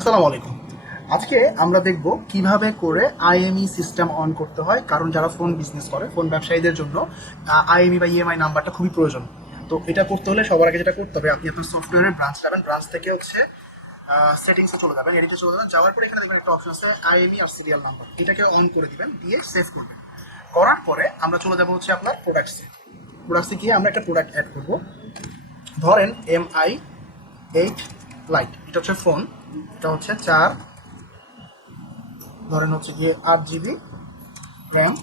আসসালামু আলাইকুম। আজকে আমরা দেখব কীভাবে করে আইএমই সিস্টেম অন করতে হয়, কারণ যারা ফোন বিজনেস করে ফোন ব্যবসায়ীদের জন্য আইএমই বা ইএমআই নাম্বারটা খুবই প্রয়োজন। তো এটা করতে হলে সবার আগে যেটা করতে হবে, আপনি আপনার সফটওয়্যারের ব্রাঞ্চ যাবেন ব্রাঞ্চ থেকে হচ্ছে সেটিংসে চলে যাবেন এডিটে চলে যাবেন, যাওয়ার পরে এখানে দেখবেন একটা অপশন আছে আইএমই আর সিরিয়াল নাম্বার এটাকে অন করে দিবেন, দিয়ে সেভ করবেন। করার পরে আমরা চলে যাব হচ্ছে আপনার প্রোডাক্টসে প্রোডাক্টসে গিয়ে আমরা একটা প্রোডাক্ট অ্যাড করব। ধরেন এম আই এইট লাইট এটা হচ্ছে ফোন এটা হচ্ছে চার। ধরেন হচ্ছে গিয়ে আট জিবি র্যাম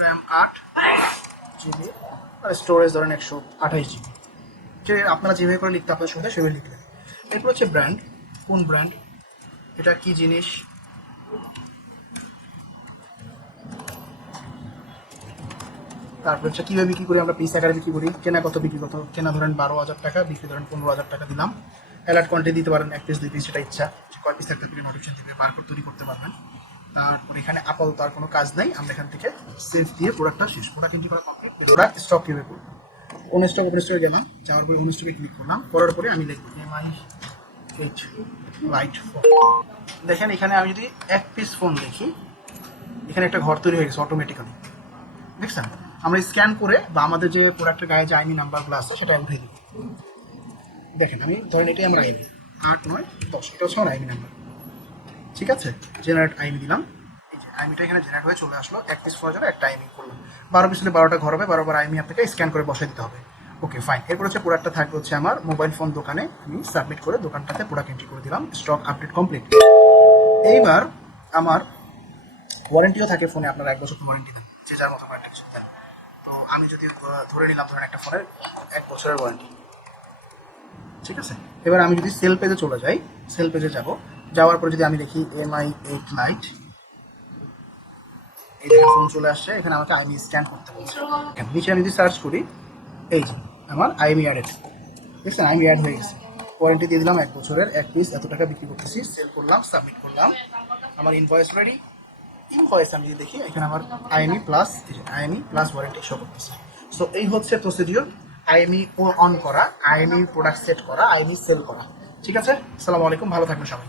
র্যাম আট জিবি আর স্টোরেজ ধরেন একশো আঠাইশ জিবি যে আপনারা যেভাবে করে লিখতে আপনার সুবিধা সেভাবে লিখলেন এরপর হচ্ছে ব্র্যান্ড কোন ব্র্যান্ড এটা কি জিনিস? তারপর হচ্ছে কীভাবে বিক্রি করি, আমরা পিস আকারে বিক্রি করি, কেনা কত, বিক্রি কত, কেনা ধরেন বারো হাজার টাকা, বিক্রি ধরেন পনেরো হাজার টাকা দিলাম। অ্যালার্ট কোয়ান্টিটি দিতে পারেন, এক পিস দুই পিস সেটা ইচ্ছা। কয় পিস একটা করে নোটিফিকেশন দিবে বারকোড তৈরি করতে পারবেন। তারপর এখানে আপাতত আর কোনো কাজ নাই, আমরা এখান থেকে সেভ দিয়ে প্রোডাক্টটা শেষ। প্রোডাক্ট এন্ট্রি করা কমপ্লিট প্রোডাক্ট স্টক কীভাবে করব? অন স্টক ওপেন স্টকে গেলাম, যাওয়ার পরে অন স্টকে ক্লিক করলাম, করার পরে আমি লিখব এমআই এইচ লাইট ফোন দেখেন, এখানে আমি যদি এক পিস ফোন দেখি, এখানে একটা ঘর তৈরি হয়ে গেছে অটোমেটিক্যালি দেখছেন? আমরা স্ক্যান করে বা আমাদের যে প্রোডাক্টের গায়ে যে আইনি নাম্বারগুলো আছে, সেটা উঠে দিই দেখেন, আমি ধরেন এটাই আমার আইনি আট, নয়, দশ, এটা হচ্ছে আমার আইনি নাম্বার ঠিক আছে? জেনারেট আইনি দিলাম। এই যে আইমিটা এখানে জেনারেট হয়ে চলে আসলো। এক পিস ফোনের জন্য একটা আইমি করলাম। বারো পিস হলে বারোটা ঘর হবে, বারোবার আইমি আপনাকে স্ক্যান করে বসে দিতে হবে। ওকে ফাইন এরপর হচ্ছে প্রোডাক্টটা থাকবে হচ্ছে আমার মোবাইল ফোন দোকানে। আমি সাবমিট করে দোকানটাতে প্রোডাক্ট এন্ট্রি করে দিলাম। স্টক আপডেট কমপ্লিট এইবার আমার ওয়ারেন্টিও থাকে ফোনে আপনারা এক বছর ওয়ারেন্টি দেন, যে যার মতো ওয়ারেন্টি কিছু দেন তো আমি যদি ধরে নিলাম ধরেন একটা ফোনের এক বছরের ওয়ারেন্টি ঠিক আছে? এবার আমি যদি সেল পেজে চলে যাই সেল পেজে যাব। যাওয়ার পরে যদি আমি দেখি এমআই এইট লাইট এই ফোন চলে আসছে, এখানে আমাকে আইমি স্ক্যান করতে বলছে। নিচে আমি যদি সার্চ করি, এই যে আমার আইমি অ্যাডেড দেখছেন? আইমি অ্যাড হয়ে গেছে। ওয়ারেন্টি দিয়ে দিলাম এক বছরের, এক পিস এত টাকা বিক্রি করতেছি সেল করলাম সাবমিট করলাম। আমার ইনভয়েস রেডি ইনভয়েস আমি যদি দেখি, এখানে আমার IME plus IME plus warranty show করতেছে। সো এই হচ্ছে প্রসিডিওর আইএমই অন করা আইএমই প্রোডাক্ট সেট করা আইএমই সেল করা। ঠিক আছে? আসসালামু আলাইকুম, ভালো থাকবেন সবাই।